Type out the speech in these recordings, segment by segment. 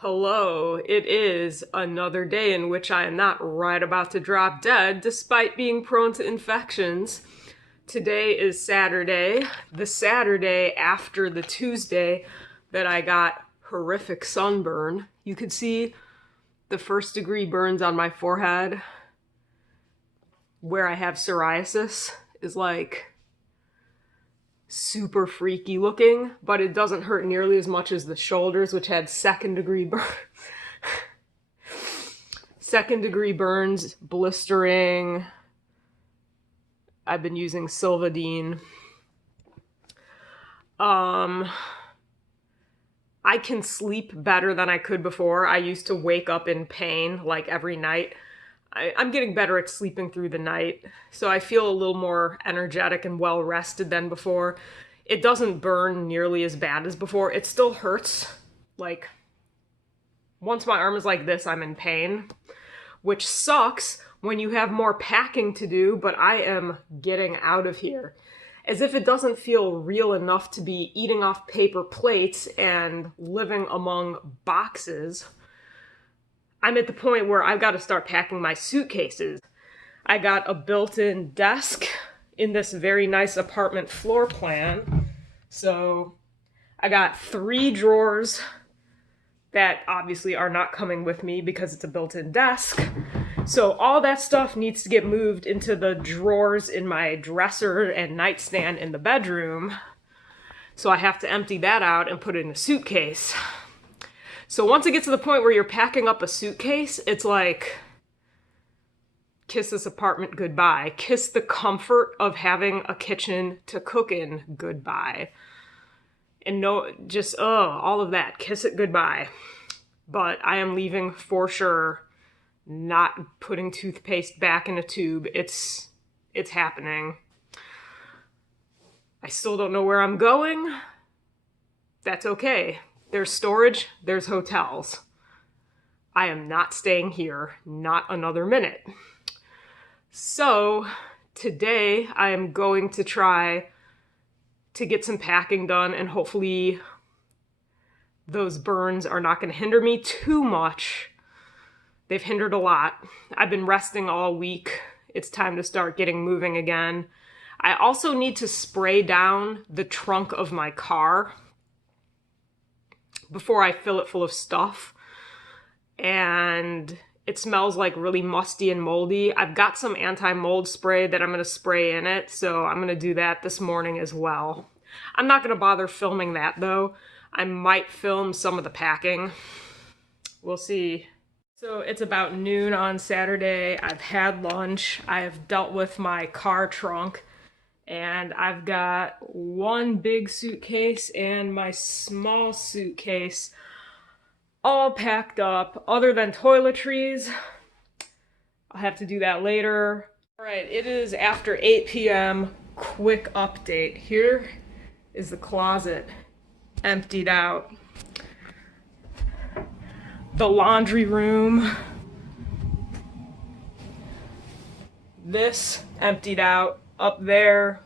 Hello, it is another day in which I am not right about to drop dead despite being prone to infections. Today is Saturday, the Saturday after the Tuesday that I got horrific sunburn. You could see the first-degree burns on my forehead where I have psoriasis is like super freaky looking, but it doesn't hurt nearly as much as the shoulders, which had second-degree burns. Second-degree burns, blistering. I've been using Silvadene. I can sleep better than I could before. I used to wake up in pain like every night. I'm getting better at sleeping through the night, so I feel a little more energetic and well rested than before. It doesn't burn nearly as bad as before. It still hurts. Like, once my arm is like this, I'm in pain, which sucks when you have more packing to do, but I am getting out of here. As if it doesn't feel real enough to be eating off paper plates and living among boxes. I'm at the point where I've got to start packing my suitcases. I got a built-in desk in this very nice apartment floor plan. So I got 3 drawers that obviously are not coming with me because it's a built-in desk. So all that stuff needs to get moved into the drawers in my dresser and nightstand in the bedroom. So I have to empty that out and put it in a suitcase. So once it gets to the point where you're packing up a suitcase, it's like, kiss this apartment goodbye. Kiss the comfort of having a kitchen to cook in goodbye. And no, just, all of that. Kiss it goodbye. But I am leaving for sure, not putting toothpaste back in a tube. It's happening. I still don't know where I'm going. That's okay. There's storage, there's hotels. I am not staying here, not another minute. So today I am going to try to get some packing done, and hopefully those burns are not going to hinder me too much. They've hindered a lot. I've been resting all week. It's time to start getting moving again. I also need to spray down the trunk of my car before I fill it full of stuff. And it smells like really musty and moldy. I've got some anti-mold spray that I'm going to spray in it, so I'm going to do that this morning as well. I'm not going to bother filming that though. I might film some of the packing. We'll see. So it's about noon on Saturday. I've had lunch. I have dealt with my car trunk. And I've got one big suitcase and my small suitcase all packed up, other than toiletries. I'll have to do that later. All right, it is after 8 p.m. Quick update. Here is the closet emptied out. The laundry room. This emptied out. Up there,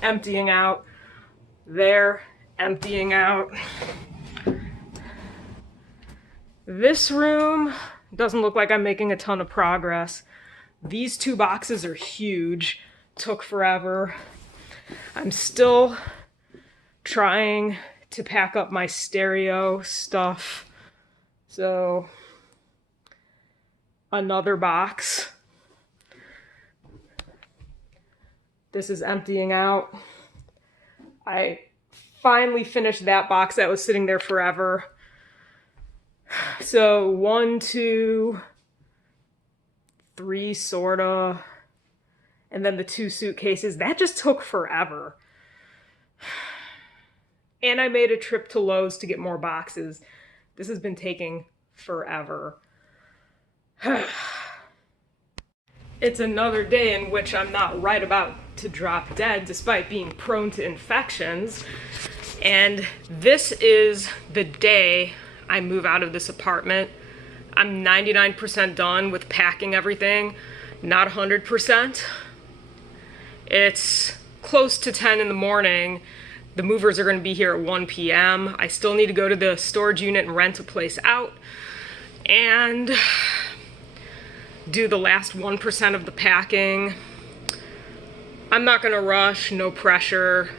emptying out. There, emptying out. This room doesn't look like I'm making a ton of progress. These 2 boxes are huge. Took forever. I'm still trying to pack up my stereo stuff. So, another box. This is emptying out. I finally finished that box that was sitting there forever. So 1, 2, 3 sorta. And then the 2 suitcases. That just took forever. And I made a trip to Lowe's to get more boxes. This has been taking forever. It's another day in which I'm not right about to drop dead despite being prone to infections. And this is the day I move out of this apartment. I'm 99% done with packing everything, not 100%. It's close to 10 in the morning. The movers are going to be here at 1 p.m. I still need to go to the storage unit and rent a place out and do the last 1% of the packing. I'm not going to rush, no pressure.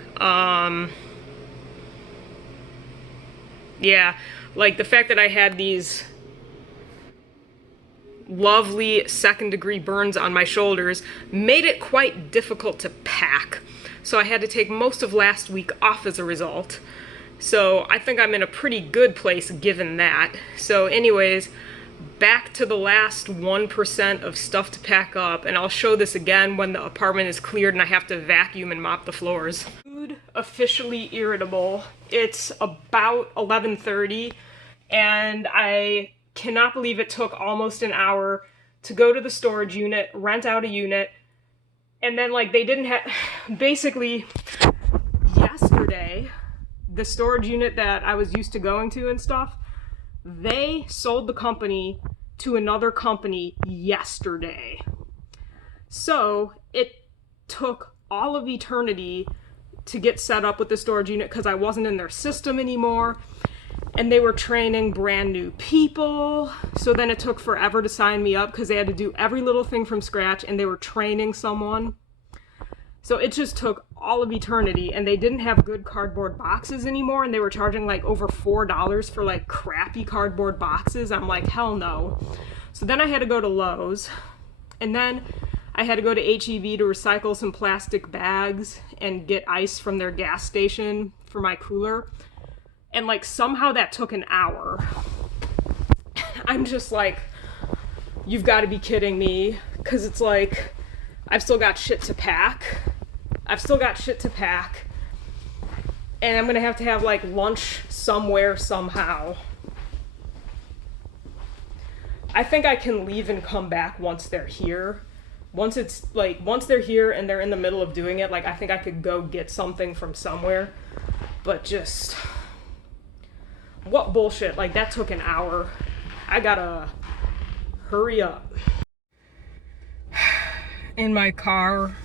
Yeah, like the fact that I had these lovely second-degree burns on my shoulders made it quite difficult to pack. So I had to take most of last week off as a result. So I think I'm in a pretty good place given that. So anyways, back to the last 1% of stuff to pack up, and I'll show this again when the apartment is cleared and I have to vacuum and mop the floors. Food officially irritable. It's about 11:30 and I cannot believe it took almost an hour to go to the storage unit, rent out a unit, and then like they didn't have, basically yesterday, the storage unit that I was used to going to and stuff, they sold the company to another company yesterday. So it took all of eternity to get set up with the storage unit because I wasn't in their system anymore. And they were training brand new people. So then it took forever to sign me up because they had to do every little thing from scratch and they were training someone. So it just took all of eternity, and they didn't have good cardboard boxes anymore, and they were charging like over $4 for like crappy cardboard boxes. I'm like, hell no. So then I had to go to Lowe's, and then I had to go to HEB to recycle some plastic bags and get ice from their gas station for my cooler. And like somehow that took an hour. I'm just like, you've got to be kidding me, because it's like I've still got shit to pack. And I'm gonna have to have like lunch somewhere somehow. I think I can leave and come back once they're here. Once they're here and they're in the middle of doing it, like I think I could go get something from somewhere. But just, what bullshit, like that took an hour. I gotta hurry up. In my car,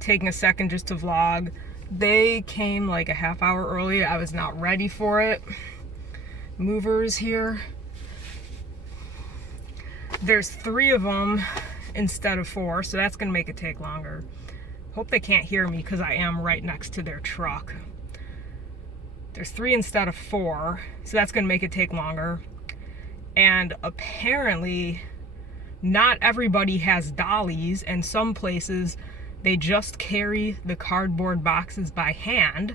taking a second just to vlog. They came like a half hour early. I was not ready for it. Movers here. There's 3 of them instead of 4, so that's gonna make it take longer. Hope they can't hear me because I am right next to their truck. There's 3 instead of 4, so that's gonna make it take longer. And apparently not everybody has dollies, and some places they just carry the cardboard boxes by hand,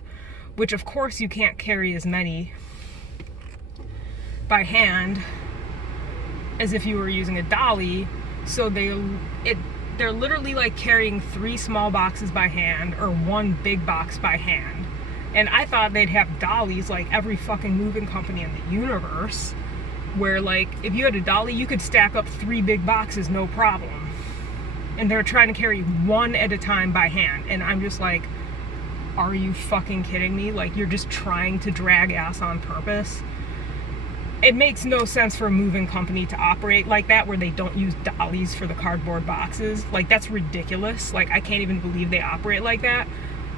which of course you can't carry as many by hand as if you were using a dolly. So they're literally like carrying 3 small boxes by hand or 1 big box by hand. And I thought they'd have dollies like every fucking moving company in the universe, where like if you had a dolly you could stack up 3 big boxes no problem. And they're trying to carry 1 at a time by hand. And I'm just like, are you fucking kidding me? Like, you're just trying to drag ass on purpose. It makes no sense for a moving company to operate like that, where they don't use dollies for the cardboard boxes. Like, that's ridiculous. Like, I can't even believe they operate like that.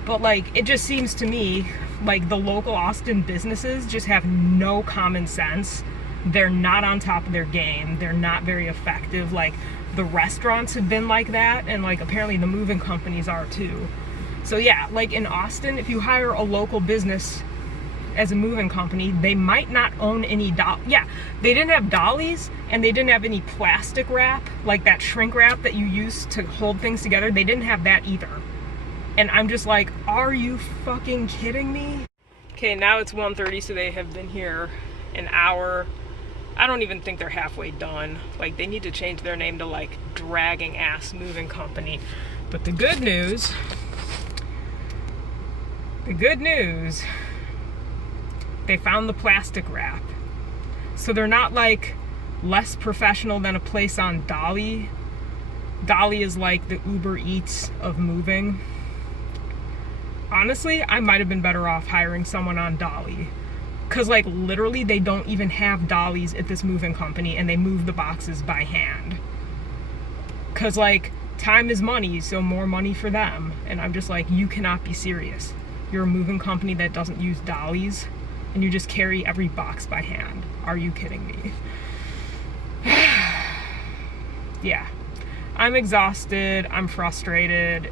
But like, it just seems to me like the local Austin businesses just have no common sense. They're not on top of their game. They're not very effective. Like, the restaurants have been like that, and like apparently the moving companies are too. So yeah, like in Austin, if you hire a local business as a moving company, they might not own any they didn't have dollies, and they didn't have any plastic wrap, like that shrink wrap that you use to hold things together. They didn't have that either. And I'm just like, are you fucking kidding me? Okay, now it's 1:30, so they have been here an hour. I don't even think they're halfway done. Like, they need to change their name to like Dragging Ass Moving Company. But the good news, they found the plastic wrap. So they're not like less professional than a place on Dolly. Dolly is like the Uber Eats of moving. Honestly, I might have been better off hiring someone on Dolly. Because, like, literally, they don't even have dollies at this moving company, and they move the boxes by hand. Because, like, time is money, so more money for them. And I'm just like, you cannot be serious. you're a moving company that doesn't use dollies and you just carry every box by hand. Are you kidding me? Yeah. I'm exhausted. I'm frustrated.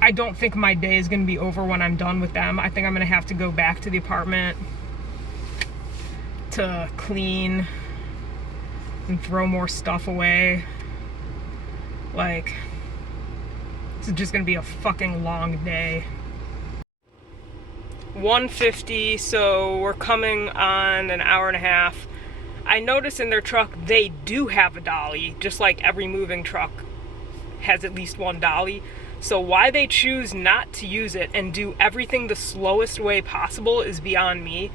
I don't think my day is going to be over when I'm done with them. I think I'm going to have to go back to the apartment to clean and throw more stuff away. Like, it's just going to be a fucking long day. 1:50, so we're coming on an hour and a half. I noticed in their truck they do have a dolly, just like every moving truck has at least one dolly. So why they choose not to use it and do everything the slowest way possible is beyond me.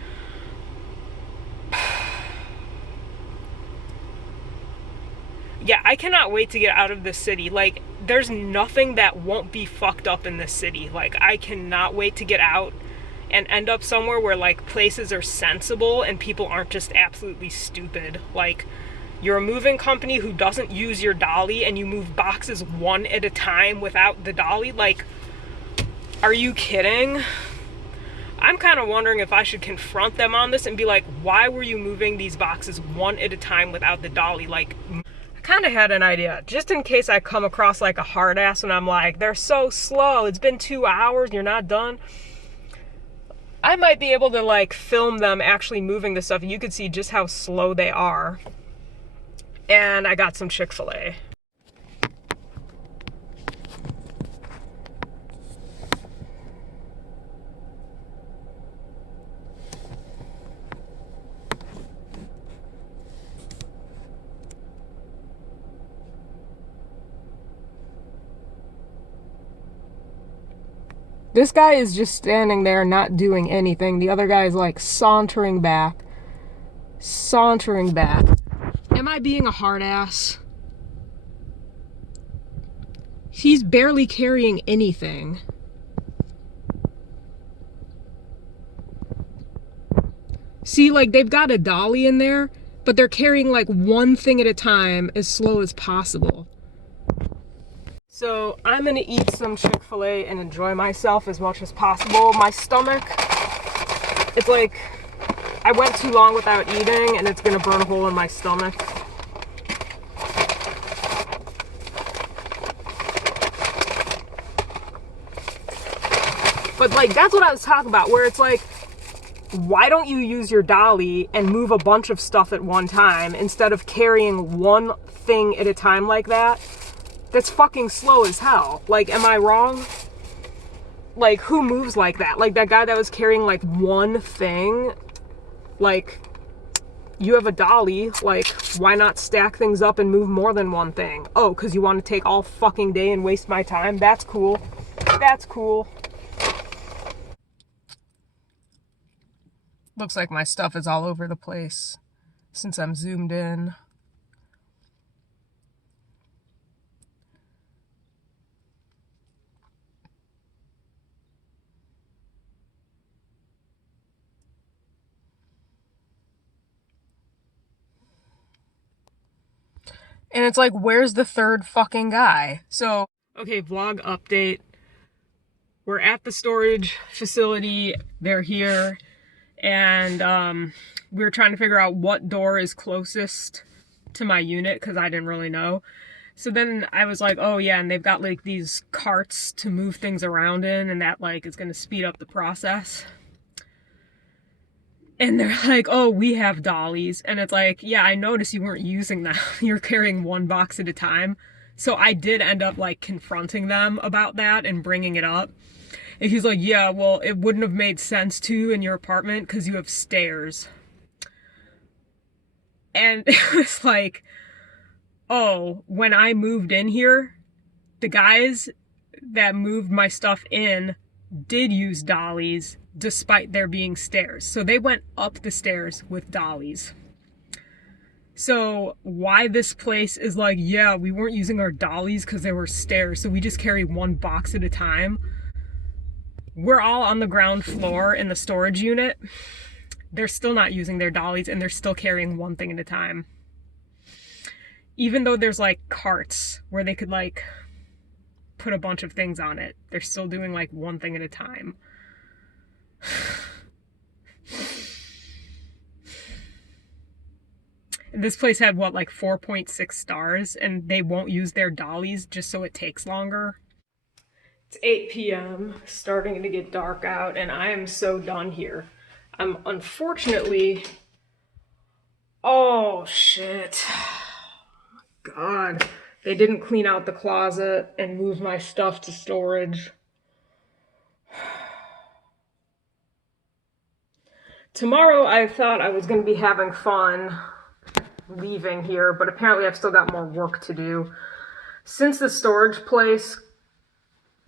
Yeah, I cannot wait to get out of this city. Like, there's nothing that won't be fucked up in this city. Like, I cannot wait to get out and end up somewhere where, like, places are sensible and people aren't just absolutely stupid. Like, you're a moving company who doesn't use your dolly and you move boxes one at a time without the dolly. Like, are you kidding? I'm kind of wondering if I should confront them on this and be like, why were you moving these boxes one at a time without the dolly? Like, I kind of had an idea, just in case I come across like a hard ass and I'm like, they're so slow, it's been 2 hours and you're not done. I might be able to like film them actually moving the stuff and you could see just how slow they are. And I got some Chick-fil-A. This guy is just standing there not doing anything. The other guy is like sauntering back. Sauntering back. Am I being a hard ass? He's barely carrying anything. See, like, they've got a dolly in there, but they're carrying like one thing at a time as slow as possible. So I'm gonna eat some Chick-fil-A and enjoy myself as much as possible. My stomach, it's like I went too long without eating and it's gonna burn a hole in my stomach. But like, that's what I was talking about, where it's like, why don't you use your dolly and move a bunch of stuff at one time instead of carrying one thing at a time like that? That's fucking slow as hell. Like, am I wrong? Like, who moves like that? Like, that guy that was carrying like one thing. Like, you have a dolly, like, why not stack things up and move more than one thing? Oh, because you want to take all fucking day and waste my time? That's cool. That's cool. Looks like my stuff is all over the place since I'm zoomed in. And it's like, where's the third fucking guy? So, okay, vlog update. We're at the storage facility. They're here. And we were trying to figure out what door is closest to my unit because I didn't really know. So then I was like, oh yeah, and they've got like these carts to move things around in, and that like is going to speed up the process. And they're like, oh, we have dollies. And it's like, yeah, I noticed you weren't using them. You're carrying one box at a time. So I did end up like confronting them about that and bringing it up. And he's like, yeah, well, it wouldn't have made sense to in your apartment because you have stairs. And it was like, oh, when I moved in here, the guys that moved my stuff in did use dollies despite there being stairs. So they went up the stairs with dollies. So why this place is like, yeah, we weren't using our dollies because there were stairs, so we just carry one box at a time. We're all on the ground floor in the storage unit. They're still not using their dollies and they're still carrying one thing at a time. Even though there's like carts where they could like put a bunch of things on it. They're still doing like one thing at a time. This place had what, like 4.6 stars, and they won't use their dollies just so it takes longer. It's 8 p.m., starting to get dark out, and I am so done here. I'm unfortunately... Oh, shit. God. They didn't clean out the closet and move my stuff to storage. Tomorrow I thought I was going to be having fun leaving here, but apparently I've still got more work to do. Since the storage place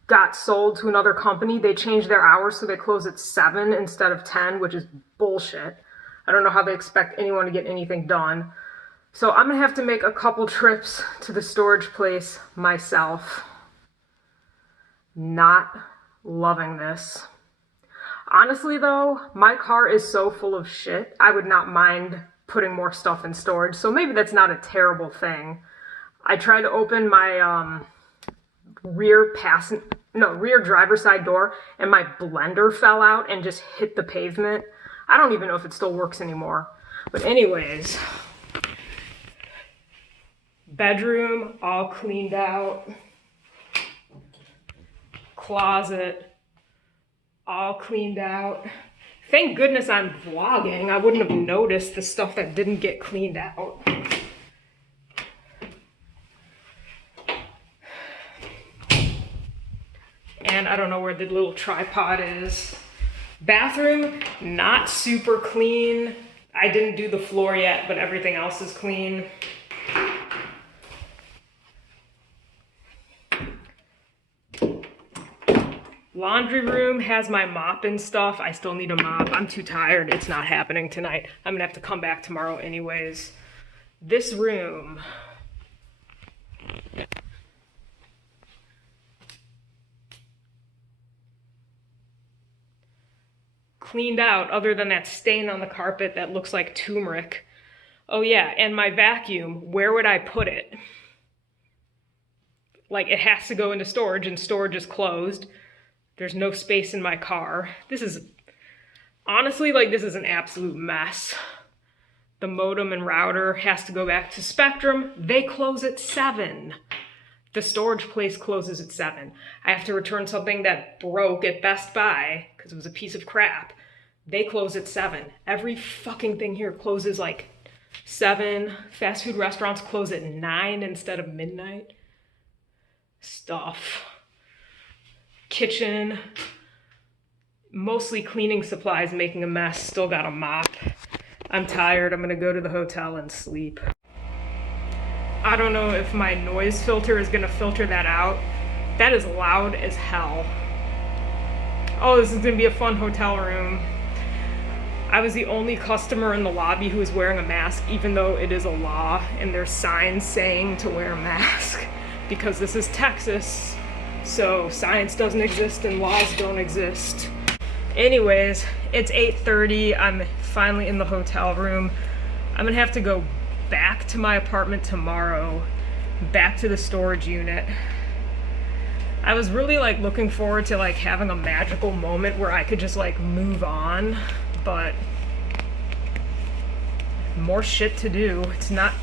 got sold to another company, they changed their hours so they close at 7 instead of 10, which is bullshit. I don't know how they expect anyone to get anything done. So I'm gonna have to make a couple trips to the storage place myself. Not loving this. Honestly though, my car is so full of shit, I would not mind putting more stuff in storage, so maybe that's not a terrible thing. I tried to open my rear driver's side door, and my blender fell out and just hit the pavement. I don't even know if it still works anymore. But anyways, bedroom all cleaned out. Closet all cleaned out. Thank goodness I'm vlogging. I wouldn't have noticed the stuff that didn't get cleaned out. And I don't know where the little tripod is. Bathroom, not super clean. I didn't do the floor yet, but everything else is clean. Laundry room has my mop and stuff. I still need a mop. I'm too tired. It's not happening tonight. I'm gonna have to come back tomorrow anyways. This room. Cleaned out, other than that stain on the carpet that looks like turmeric. Oh yeah, and my vacuum, where would I put it? Like, it has to go into storage, and storage is closed. There's no space in my car. This is, honestly, like, this is an absolute mess. The modem and router has to go back to Spectrum. They close at 7. The storage place closes at 7. I have to return something that broke at Best Buy because it was a piece of crap. They close at 7. Every fucking thing here closes like 7. Fast food restaurants close at 9 instead of midnight. Stuff. Kitchen. Mostly cleaning supplies, making a mess. Still got a mop. I'm tired. I'm gonna go to the hotel and sleep. I don't know if my noise filter is gonna filter that out. That is loud as hell. Oh, this is gonna be a fun hotel room. I was the only customer in the lobby who was wearing a mask, even though it is a law and there's signs saying to wear a mask, because this is Texas, so science doesn't exist and laws don't exist. Anyways, it's 8:30. I'm finally in the hotel room. I'm gonna have to go back to my apartment tomorrow, back to the storage unit. I was really like looking forward to like having a magical moment where I could just like move on, but more shit to do. It's not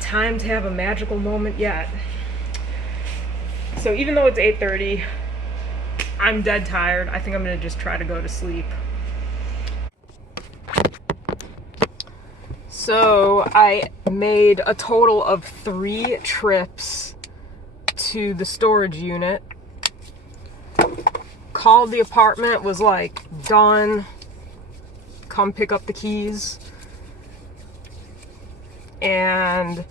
time to have a magical moment yet. So even though it's 8:30, I'm dead tired. I think I'm gonna just try to go to sleep. So I made a total of 3 trips to the storage unit. Called the apartment, was like, done, come pick up the keys. And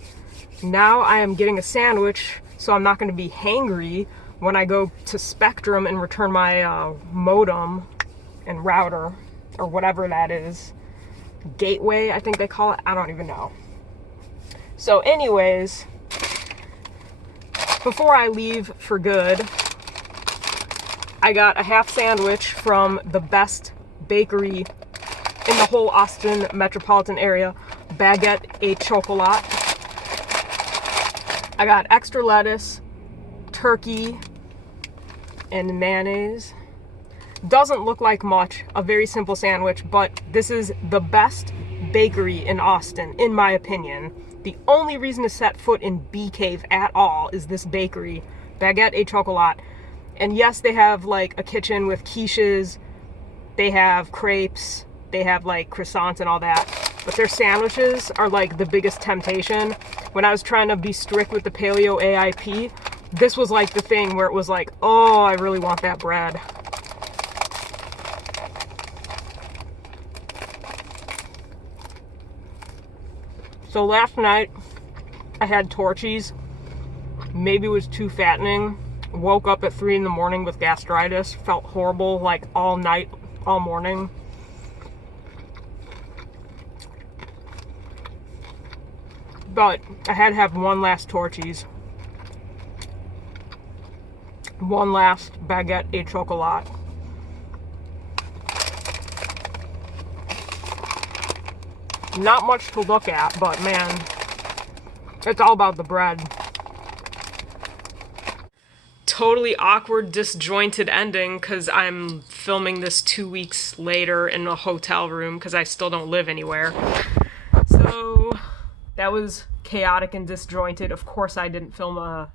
now I am getting a sandwich, so I'm not going to be hangry when I go to Spectrum and return my modem and router, or whatever that is. Gateway, I think they call it. I don't even know. So anyways, before I leave for good, I got a half sandwich from the best bakery in the whole Austin metropolitan area, Baguette et Chocolat. I got extra lettuce, turkey and mayonnaise. Doesn't look like much, a very simple sandwich, but this is the best bakery in Austin, in my opinion. The only reason to set foot in Bee Cave at all is this bakery, Baguette et Chocolat. And yes, they have like a kitchen with quiches, they have crepes, they have like croissants and all that, but their sandwiches are like the biggest temptation. When I was trying to be strict with the paleo AIP, this was like the thing where it was like, oh, I really want that bread. So last night I had Torchies. Maybe it was too fattening. Woke up at 3 in the morning with gastritis. Felt horrible like all night, all morning. But I had to have one last Torchies. One last Baguette et Chocolat. Not much to look at, but man, it's all about the bread. Totally awkward, disjointed ending because I'm filming this 2 weeks later in a hotel room because I still don't live anywhere. So that was chaotic and disjointed. Of course I didn't film a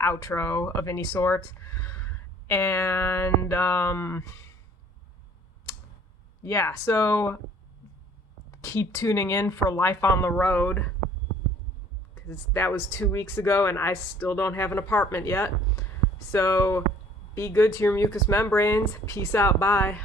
outro of any sort. And yeah, so keep tuning in for Life on the Road, because that was 2 weeks ago and I still don't have an apartment yet. So be good to your mucous membranes. Peace out. Bye.